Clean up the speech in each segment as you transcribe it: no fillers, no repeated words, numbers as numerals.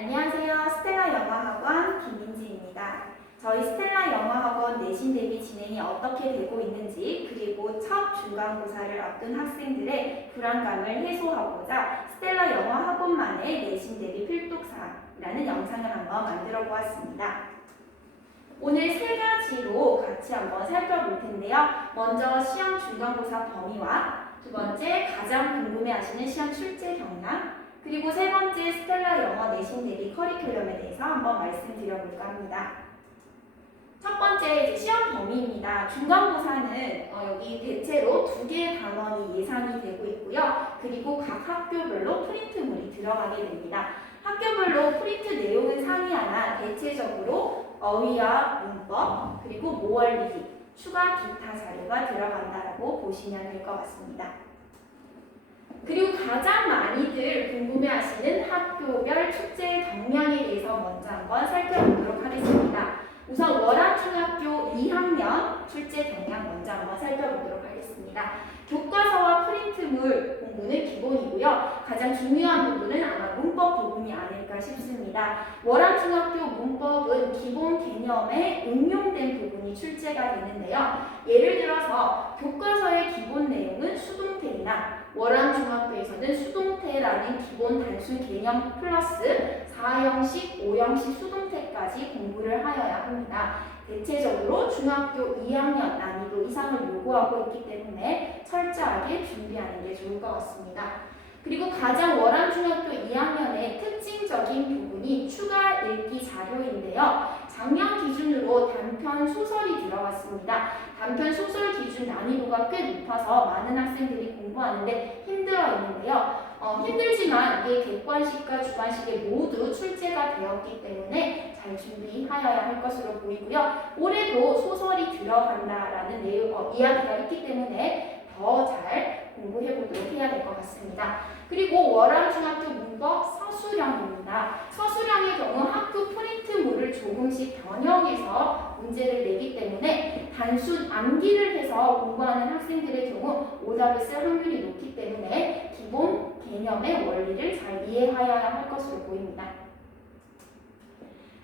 안녕하세요. 스텔라 영어학원 김민지입니다. 저희 스텔라 영어학원 내신 대비 진행이 어떻게 되고 있는지, 그리고 첫 중간고사를 앞둔 학생들의 불안감을 해소하고자 스텔라 영어학원만의 내신 대비 필독사항이라는 영상을 한번 만들어 보았습니다. 오늘 세 가지로 같이 한번 살펴볼 텐데요. 먼저 시험 중간고사 범위와, 두 번째 가장 궁금해하시는 시험 출제 경향, 그리고 세 번째 스텔라 영어 내신 대비 커리큘럼에 대해서 한번 말씀드려볼까 합니다. 첫 번째 시험 범위입니다. 중간고사는 여기 대체로 2개의 단원이 예상이 되고 있고요. 그리고 각 학교별로 프린트물이 들어가게 됩니다. 학교별로 프린트 내용은 상이하나 대체적으로 어휘와 문법, 그리고 모얼리기, 추가 기타 자료가 들어간다라고 보시면 될 것 같습니다. 그리고 가장 많이들 궁금해하시는 학교별 출제 경향에 대해서 먼저 한번 살펴보도록 하겠습니다. 우선 월암중학교 2학년 출제 경향 먼저 한번 살펴보도록 하겠습니다. 교과서와 프린트물 공부는 기본이고요. 가장 중요한 부분은 아마 문법 부분이 아닐까 싶습니다. 월암중학교 문법은 기본 개념에 응용된 부분이 출제가 되는데요. 예를 들어서 교과서의 기본 내용은 수동태이나 월암중학교에서는 수동태라는 기본 단순 개념 플러스 4형식, 5형식 수동태까지 공부를 하여야 합니다. 대체적으로 중학교 2학년 난이도 이상을 요구하고 있기 때문에 철저하게 준비하는 게 좋을 것 같습니다. 그리고 가장 월암중학교 2학년의 특징적인 부분이 추가 읽기 자료인데요. 작년 기준으로 단편 소설이 들어갔습니다. 단편 소설 기준 난이도가 꽤 높아서 많은 학생들이 공부하는데 힘들어 있는데요. 힘들지만 이게 객관식과 주관식에 모두 출제가 되었기 때문에 잘 준비하여야 할 것으로 보이고요. 올해도 소설이 들어간다라는 이야기가 있기 때문에 더 잘 공부해보도록 해야 될 것 같습니다. 그리고 월암중학교 문법 서술형입니다. 서술형의 경우 학교 프린트물을 조금씩 변형해서 문제를 내기 때문에 단순 암기를 해서 공부하는 학생들의 경우 오답을 쓸 확률이 높기 때문에 기본 개념의 원리를 잘 이해하여야 할 것으로 보입니다.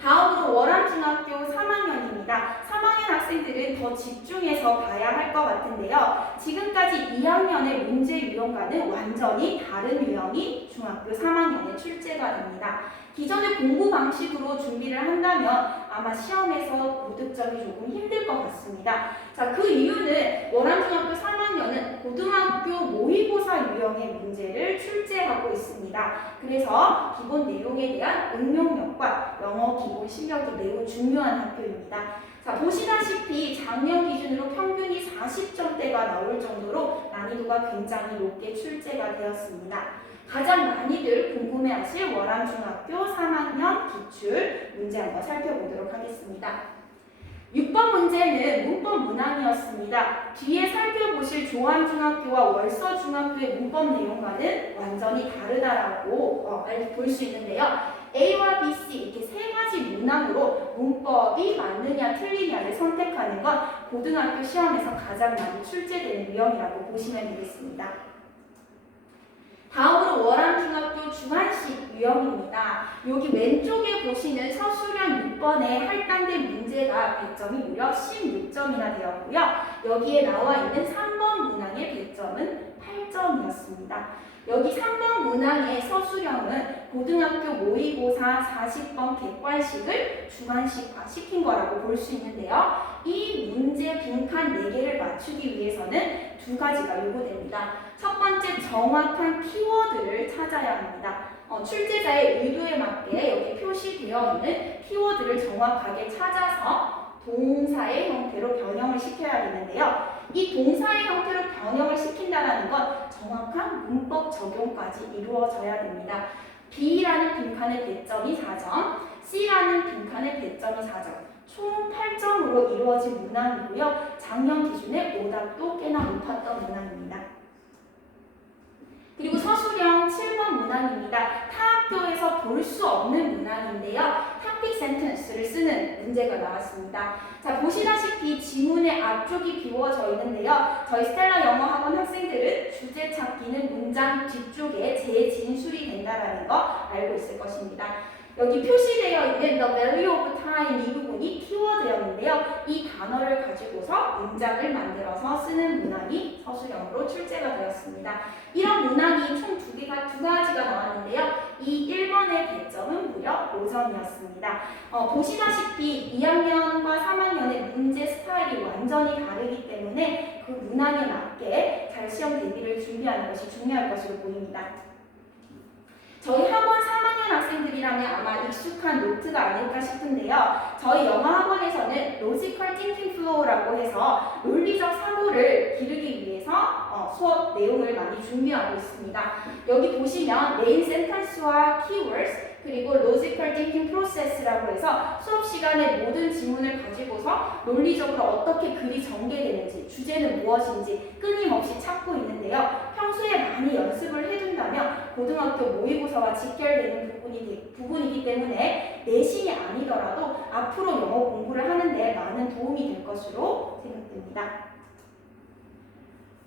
다음으로 월암중학교 3학년입니다. 3학년 학생들은 더 집중해서 봐야 할 것 같은데요. 지금까지 2학년의 문제 유형과는 완전히 다른 유형이 중학교 3학년에 출제가 됩니다. 기존의 공부 방식으로 준비를 한다면 아마 시험에서 고득점이 조금 힘들 것 같습니다. 자, 그 이유는 월암중학교 3학년은 고등학교 모의고사 유형의 문제를 출제하고 있습니다. 그래서 기본 내용에 대한 응용력과 영어 기본 실력이 매우 중요한 학교입니다. 자, 보시다시피 작년 기준으로 평균이 40점대가 나올 정도로 난이도가 굉장히 높게 출제가 되었습니다. 가장 많이들 궁금해하실 월암중학교 3학년 기출 문제 한번 살펴보도록 하겠습니다. 6번 문제는 문법 문항이었습니다. 뒤에 살펴보실 조암중학교와 월서중학교의 문법 내용과는 완전히 다르다라고 볼 수 있는데요. A와 B, C 이렇게 세 가지 문항으로 문법이 맞느냐 틀리냐를 선택하는 건 고등학교 시험에서 가장 많이 출제되는 유형이라고 보시면 되겠습니다. 다음으로 월암중학교 주관식 유형입니다. 여기 왼쪽에 보시는 서술형 6번의 할당된 문제가 100점이 무려 16점이나 되었고요. 여기에 나와 있는 3번 문항의 100점은 8점이었습니다. 여기 3번 문항의 서술형은 고등학교 모의고사 40번 객관식을 주관식화 시킨 거라고 볼 수 있는데요. 이 문제 빈칸 4개를 맞추기 위해서는 두 가지가 요구됩니다. 첫 번째, 정확한 키워드를 찾아야 합니다. 출제자의 의도에 맞게 여기 표시되어 있는 키워드를 정확하게 찾아서 동사의 형태로 변형을 시켜야 되는데요. 이 동사의 형태로 변형을 시킨다는 건 정확한 문법 적용까지 이루어져야 됩니다. B라는 빈칸의 배점이 4점, C라는 빈칸의 배점이 4점, 총 8점으로 이루어진 문항이고요. 작년 기준에 오답도 꽤나 높았던 문항입니다. 그리고 서술형 7번 문항입니다. 타 학교에서 볼 수 없는 문항인데요. 탑픽 센텐스를 쓰는 문제가 나왔습니다. 자, 보시다시피 지문의 앞쪽이 비워져 있는데요. 저희 스텔라 영어 학원 학생들은 주제 찾기는 문장 뒤쪽에 재진술이 된다는 거 알고 있을 것입니다. 여기 표시되어 있는 the value of time 이 부분이 키워드였는데요. 이 단어를 가지고서 문장을 만들어서 쓰는 문항이 서술형으로 출제가 되었습니다. 이런 문항이 총 두 가지가 나왔는데요. 이 1번의 배점은 무려 5점이었습니다. 보시다시피 2학년과 3학년의 문제 스타일이 완전히 다르기 때문에 그 문항에 맞게 잘 시험 대비를 준비하는 것이 중요할 것으로 보입니다. 저희 학원 3학년 학생들이라면 아마 익숙한 노트가 아닐까 싶은데요. 저희 영어 학원에서는 로지컬 띵킹 플로우라고 해서 논리적 사고를 기르기 위해서 수업 내용을 많이 준비하고 있습니다. 여기 보시면 메인 센텐스와 키워드 그리고 로지컬 띵킹 프로세스라고 해서 수업 시간에 모든 지문을 가지고서 논리적으로 어떻게 글이 전개되는지, 주제는 무엇인지 끊임없이 찾고 있는데요. 평소에 많이 연습을 해둔다면 고등학교 모의고사와 직결되는 부분이기 때문에 내신이 아니더라도 앞으로 영어 공부를 하는데 많은 도움이 될 것으로 생각됩니다.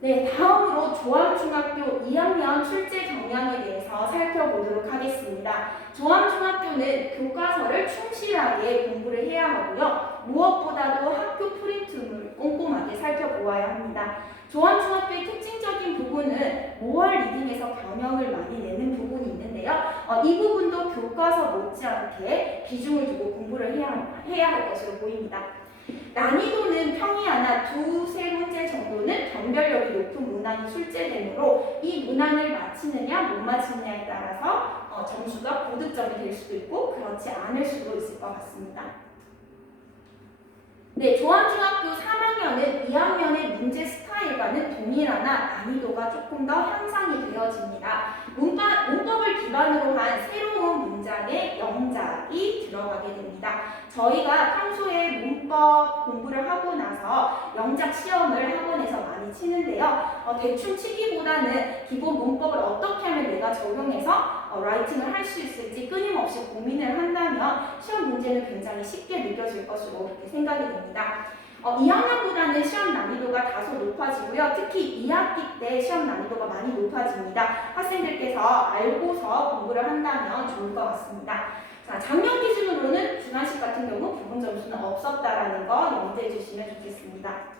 네, 다음으로 조암중학교 2학년 출제 경향에 대해서 살펴보도록 하겠습니다. 조암중학교는 교과서를 충실하게 공부를 해야 하고요. 무엇보다도 학교 프린트물을 꼼꼼하게 살펴보아야 합니다. 조암중학교의 특징적인 부분은 모어 리딩에서 변형을 많이 내는 부분이 있는데요. 이 부분도 교과서 못지않게 비중을 두고 공부를 해야 할 것으로 보입니다. 난이도는 평이 하나 두세 문제 정도는 변별력이 높은 문항이 출제되므로 이 문항을 맞히느냐 못 맞히느냐에 따라서 점수가 고득점이 될 수도 있고 그렇지 않을 수도 있을 것 같습니다. 네, 조암중학교 3학년은 2학년의 문제 스타일과는 동일하나 난이도가 조금 더 향상이 되어집니다. 문법을 기반으로 한 새로운 문장의 영작이 들어가게 됩니다. 저희가 평소에 문법 공부를 하고 나서 영작 시험을 학원에서 많이 치는데요. 대충 치기보다는 기본 문법을 어떻게 하면 내가 적용해서 라이팅을 할 수 있을지 끊임없이 고민을 한다면 시험 문제는 굉장히 쉽게 느껴질 것으로 그렇게 생각이 됩니다. 2학년보다는 시험 난이도가 다소 높아지고요. 특히 2학기 때 시험 난이도가 많이 높아집니다. 학생들께서 알고서 공부를 한다면 좋을 것 같습니다. 자, 작년 기준으로는 주관식 같은 경우 부분 점수는 없었다라는 거 염두해 주시면 좋겠습니다.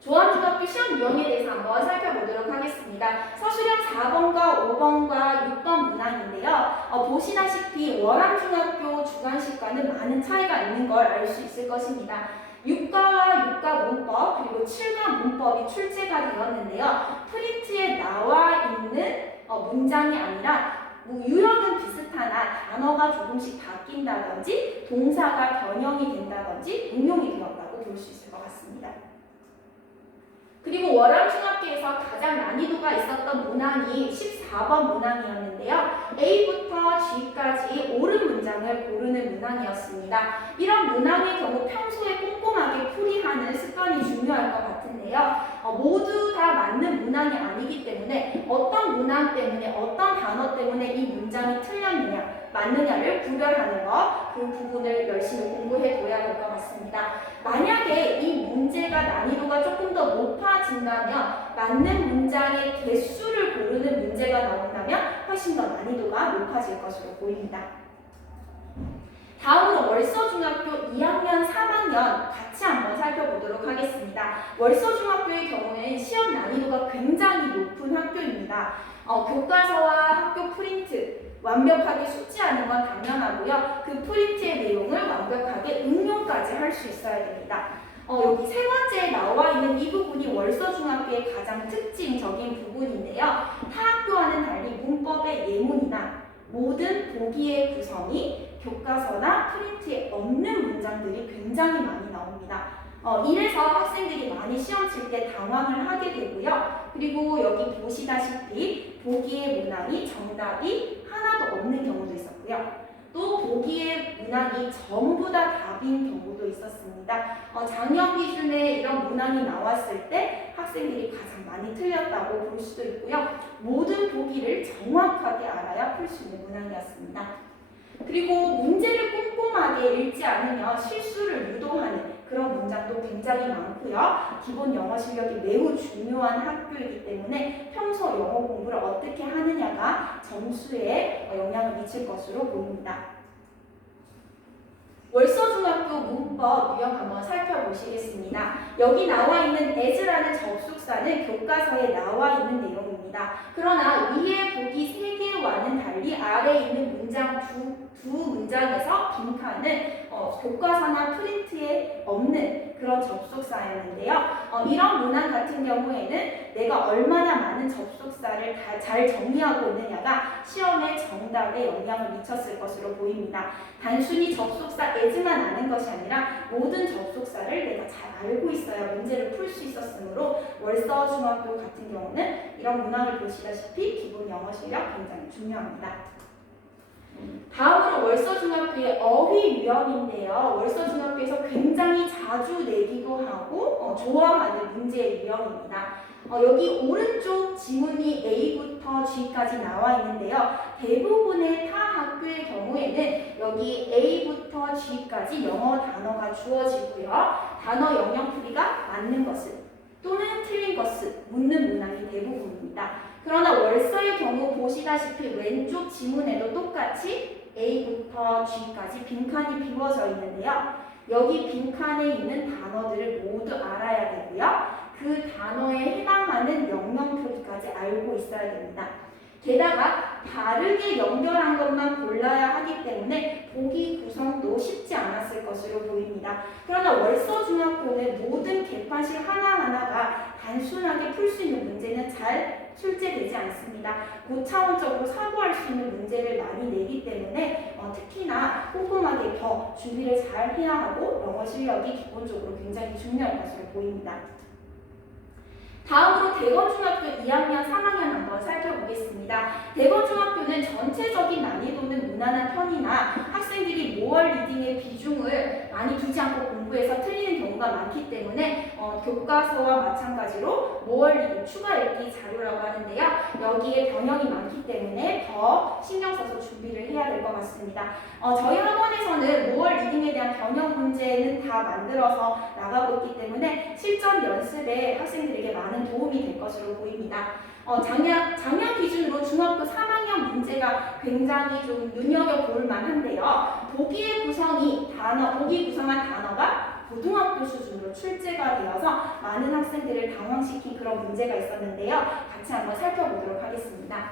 조암중학교 시험 유형에 대해서 한번 살펴보도록 하겠습니다. 서술형 4번과 5번과 6번 문항인데요. 보시다시피 월암중학교 주관식과는 많은 차이가 있는 걸 알 수 있을 것입니다. 6과와 6과 문법 그리고 7과 문법이 출제가 되었는데요. 프린트에 나와 있는 문장이 아니라 유형은 비슷하나 단어가 조금씩 바뀐다든지 동사가 변형이 된다든지 응용이 되었다고 볼 수 있을 것 같습니다. 그리고 월암중학교에서 가장 난이도가 있었던 문항이 14번 문항이었는데요. A부터 G까지 옳은 문장을 고르는 문항이었습니다. 이런 문항의 경우 평소에 꼼꼼하게 풀이하는 습관이 중요할 것 같은데요. 모두 다 맞는 문항이 아니기 때문에 어떤 문항 때문에 어떤 단어 때문에 이 문장이 틀렸느냐 맞느냐를 구별하는 것 그 부분을 열심히 공부해 둬야 될 것 같습니다. 만약에 이 문제가 난이도가 조금 더 높아진다면 맞는 문장의 개수를 고르는 문제가 나온다면 훨씬 더 난이도가 높아질 것으로 보입니다. 다음으로 월서중학교 2학년, 3학년 같이 한번 살펴보도록 하겠습니다. 월서중학교의 경우는 시험 난이도가 굉장히 높은 학교입니다. 교과서와 학교 프린트 완벽하게 숙지하는 건 당연하고요. 그 프린트의 내용을 완벽하게 응용까지 할 수 있어야 됩니다. 여기 세 번째에 나와 있는 이 부분이 월서중학교의 가장 특징적인 부분인데요. 타 학교와는 달리 문법의 예문이나 모든 보기의 구성이 교과서나 프린트에 없는 문장들이 굉장히 많이 나옵니다. 이래서 학생들이 많이 시험 칠 때 당황을 하게 되고요. 그리고 여기 보시다시피 보기의 문항이 정답이 하나도 없는 경우도 있었고요. 또 보기의 문항이 전부 다 답인 경우도 있었습니다. 작년 기준에 이런 문항이 나왔을 때 학생들이 가장 많이 틀렸다고 볼 수도 있고요. 모든 보기를 정확하게 알아야 풀 수 있는 문항이었습니다. 그리고 문제를 꼼꼼하게 읽지 않으면 실수를 유도하는 그런 문장도 굉장히 많고요. 기본 영어 실력이 매우 중요한 학교이기 때문에 평소 영어 공부를 어떻게 하느냐가 점수에 영향을 미칠 것으로 보입니다. 월서중학교 문법 유형 한번 살펴보시겠습니다. 여기 나와 있는 as라는 접속사는 교과서에 나와 있는 내용입니다. 그러나 위에 보기 3개와는 달리 아래에 있는 문장 두 문장에서 빈칸은 교과서나 프린트에 없는 그런 접속사였는데요. 이런 문항 같은 경우에는 내가 얼마나 많은 접속사를 잘 정리하고 있느냐가 시험의 정답에 영향을 미쳤을 것으로 보입니다. 단순히 접속사 as만 아는 것이 아니라 모든 접속사를 내가 잘 알고 있어야 문제를 풀 수 있었으므로 월서중학교 같은 경우는 이런 문항을 보시다시피 기본 영어 실력 굉장히 중요합니다. 다음으로 월서중학교의 어휘 유형인데요. 월서중학교에서 굉장히 자주 내기도 하고 좋아하는 문제 유형입니다. 여기 오른쪽 지문이 A부터 G까지 나와 있는데요. 대부분의 타 학교의 경우에는 여기 A부터 G까지 영어 단어가 주어지고요. 단어 영역풀이가 맞는 것을 또는 틀린 것을 묻는 문항이 대부분입니다. 그러나 월서의 경우 보시다시피 왼쪽 지문에도 똑같이 A부터 G까지 빈칸이 비워져 있는데요. 여기 빈칸에 있는 단어들을 모두 알아야 되고요. 그 단어에 해당하는 영역표기까지 알고 있어야 됩니다. 게다가 다르게 연결한 것만 골라야 하기 때문에 보기 구성도 쉽지 않았을 것으로 보입니다. 그러나 월서중학교는 모든 객관식 하나하나가 단순하게 풀 수 있는 문제는 잘 출제되지 않습니다. 고차원적으로 사고할 수 있는 문제를 많이 내기 때문에 특히나 꼼꼼하게 더 준비를 잘 해야 하고 영어 실력이 기본적으로 굉장히 중요할 것으로 보입니다. 다음으로 대건중학교 2학년, 3학년 한번 살펴보겠습니다. 대건중학교는 전체적인 난이도는 무난한 편이나 학생들이 모어 리딩의 비중을 많이 두지 않고 공부해서 틀리는 경우가 많기 때문에 교과서와 마찬가지로 모어 리딩 추가 읽기 자료라고 하는데요. 여기에 변형이 많기 때문에 더 신경 써서 준비를 해야 될 것 같습니다. 저희 학원에서는 모어 리딩에 대한 변형 문제는 다 만들어서 나가고 있기 때문에 실전 연습에 학생들에게 많은 도움이 될 것으로 보입니다. 작년 기준으로 중학교 3학년 문제가 굉장히 좀 눈여겨볼 만한데요. 보기 구성한 단어가 고등학교 수준으로 출제가 되어서 많은 학생들을 당황시킨 그런 문제가 있었는데요. 같이 한번 살펴보도록 하겠습니다.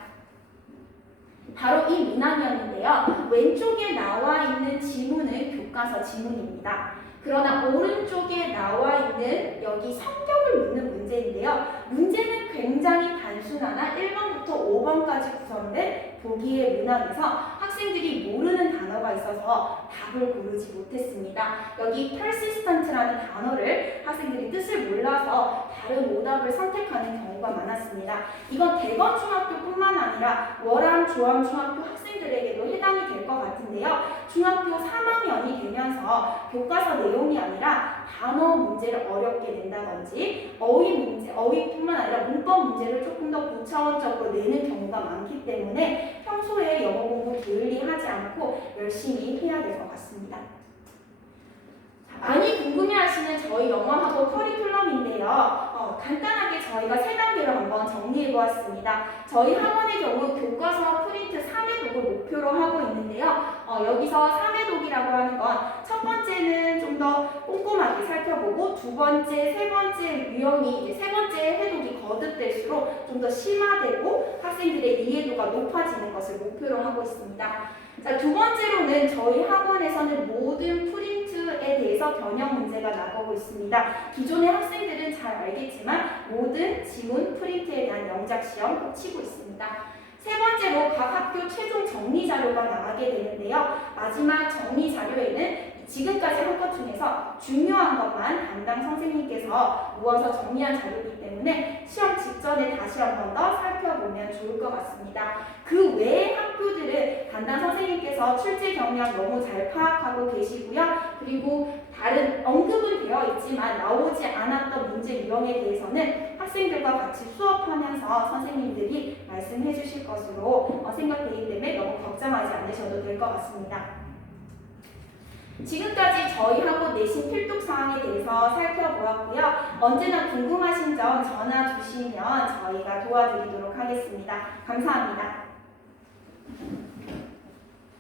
바로 이 문항이었는데요. 왼쪽에 나와 있는 지문은 교과서 지문입니다. 그러나 오른쪽에 나와 있는 여기 성격을 묻는 문제인데요. 문제는 굉장히 단순하나 1번부터 5번까지 구성된 보기의 문항에서 학생들이 모르는 단어가 있어서 답을 고르지 못했습니다. 여기 persistent라는 단어를 학생들이 뜻을 몰라서 다른 오답을 선택하는 경우가 많았습니다. 이건 대건중학교뿐만 아니라 월암, 조암중학교 학생들에게도 해당이 될 것 같은데요. 중학교 3학년이 되면서 교과서 내용이 아니라 단어 문제를 어렵게 낸다든지 어휘뿐만 아니라 문법 문제를 조금 더 고차원적으로 내는 경우가 많기 때문에 평소에 영어 공부 게을리 하지 않고 열심히 해야 될 것 같습니다. 많이 궁금해하시는 저희 영어학원 커리큘럼인데요. 간단하게 저희가 3단계로 한번 정리해보았습니다. 저희 학원의 경우 교과서 프린트 3회 독을 목표로 하고 있는데요. 여기서 3회 독이라고 하는 건 첫 번째는 좀 더 꼼꼼하게 살펴보고 두 번째, 세 번째 유형이 이제 세 번째 회독이 거듭될수록 좀 더 심화되고 학생들의 이해도가 높아지는 것을 목표로 하고 있습니다. 자, 두 번째로는 저희 학원에서는 모든 프린트에 대해서 변형 문제가 나가고 있습니다. 기존의 학생들은 잘 알겠지만 모든 지문 프린트에 대한 영작 시험 꼭 치고 있습니다. 세 번째로 각 학교 최종 정리 자료가 나가게 되는데요. 마지막 정리 자료에는 지금까지 한 것 중에서 중요한 것만 담당 선생님께서 모아서 정리한 자료이기 때문에 시험 직전에 다시 한 번 더 살펴보면 좋을 것 같습니다. 그 외의 학교들은 담당 선생님께서 출제 경향 너무 잘 파악하고 계시고요. 그리고 다른 언급은 되어 있지만 나오지 않았던 문제 유형에 대해서는 학생들과 같이 수업하면서 선생님들이 말씀해 주실 것으로 생각되기 때문에 너무 걱정하지 않으셔도 될 것 같습니다. 지금까지 저희 학원 내신 필독 사항에 대해서 살펴보았고요. 언제나 궁금하신 점 전화 주시면 저희가 도와드리도록 하겠습니다. 감사합니다.